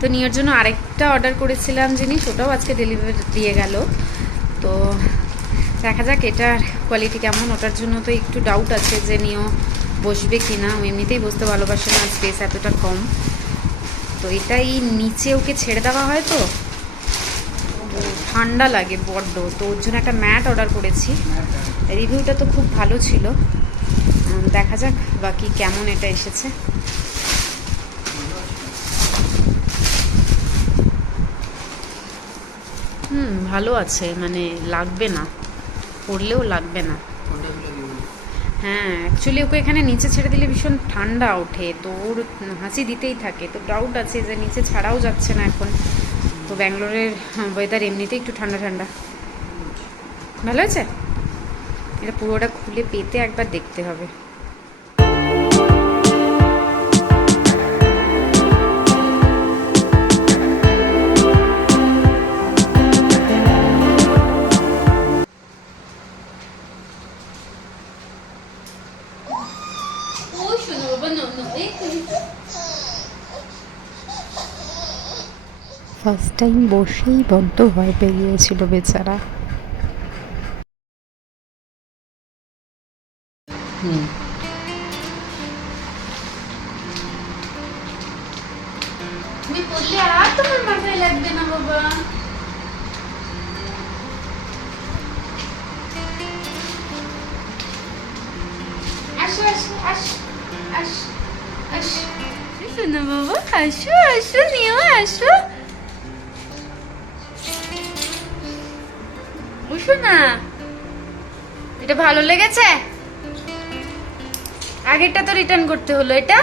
তো নিয়োর জন্য আরেকটা অর্ডার করেছিলাম জিনিস, ওটাও আজকে ডেলিভারি দিয়ে গেল। তো দেখা যাক এটার কোয়ালিটি কেমন। ওটার জন্য তো একটু ডাউট আছে যে নিও বসবে কি না। ও এমনিতেই বসতে ভালোবাসে না, স্পেস এতটা কম। তো এটাই নিচে ওকে ছেড়ে দেওয়া হয়, তো ঠান্ডা লাগে বড্ড। তো ওর জন্য একটা ম্যাট অর্ডার করেছি। রিভিউটা তো খুব ভালো ছিল, দেখা যাক বাকি কেমন এটা এসেছে। ভালো আছে, মানে লাগবে না, পড়লেও লাগবে না। হ্যাঁ, অ্যাকচুয়ালি ওকে এখানে নিচে ছেড়ে দিলে ভীষণ ঠান্ডা ওঠে, তো ওর হাঁচি দিতেই থাকে। তো ডাউট আছে যে নিচে ছাড়াও যাচ্ছে না এখন। তো ব্যাঙ্গালোরের ওয়েদার এমনিতেই একটু ঠান্ডা ঠান্ডা। ভালো আছে, এটা পুরোটা খুলে পেতে একবার দেখতে হবে। ফার্স্ট টাইম বসেই বড্ড ভয় পেয়ে গিয়েছিল বেচারা। তুমি পড়লে আর তোমার মাথায় লাগবে না বাবা। আসো আসো আসো আসো আসো শোনো বাবা, আসো আসো নিও আসো। বুঝো না, এটা ভালো লেগেছে? আগেরটা তো রিটার্ন করতে হলো, এটা